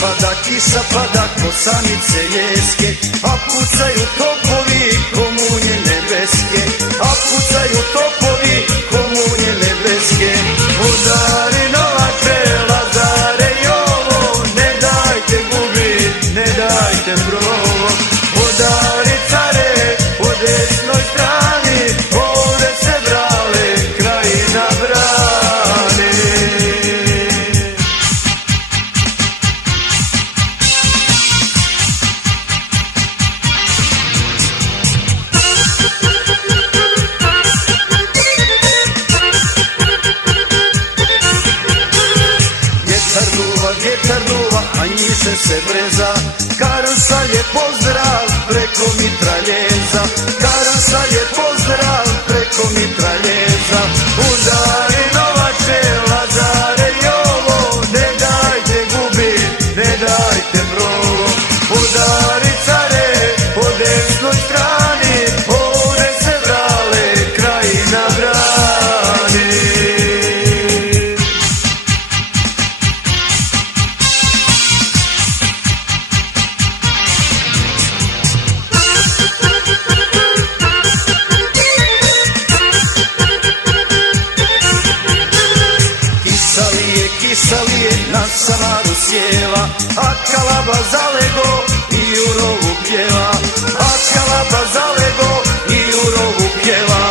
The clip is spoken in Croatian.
Kiša pada, kosanice ljeske, a pucaju topovi, komunje nebeske, a pucaju topovi, komunje nebeske. Udari novače, Lazare Jovo, ne dajte gubit, ne dajte provo. Udari care, po desnoj strani, ovde se brale, Krajina brane. Vjetar duva, a njiše se breza, Karan šalje pozdrav preko mitraljeza, Karan šalje pozdrav preko mitraljeza. Udari novače, Lazare Jovo, ne dajte gubit, ne dajte brovo. Udari care, po desnoj strani, ovde se brale, Krajina brane. Kiša lije, na Samaru sjeva, a Kalaba zalego i u rovu pjeva, a Kalaba zalego i u rovu pjeva.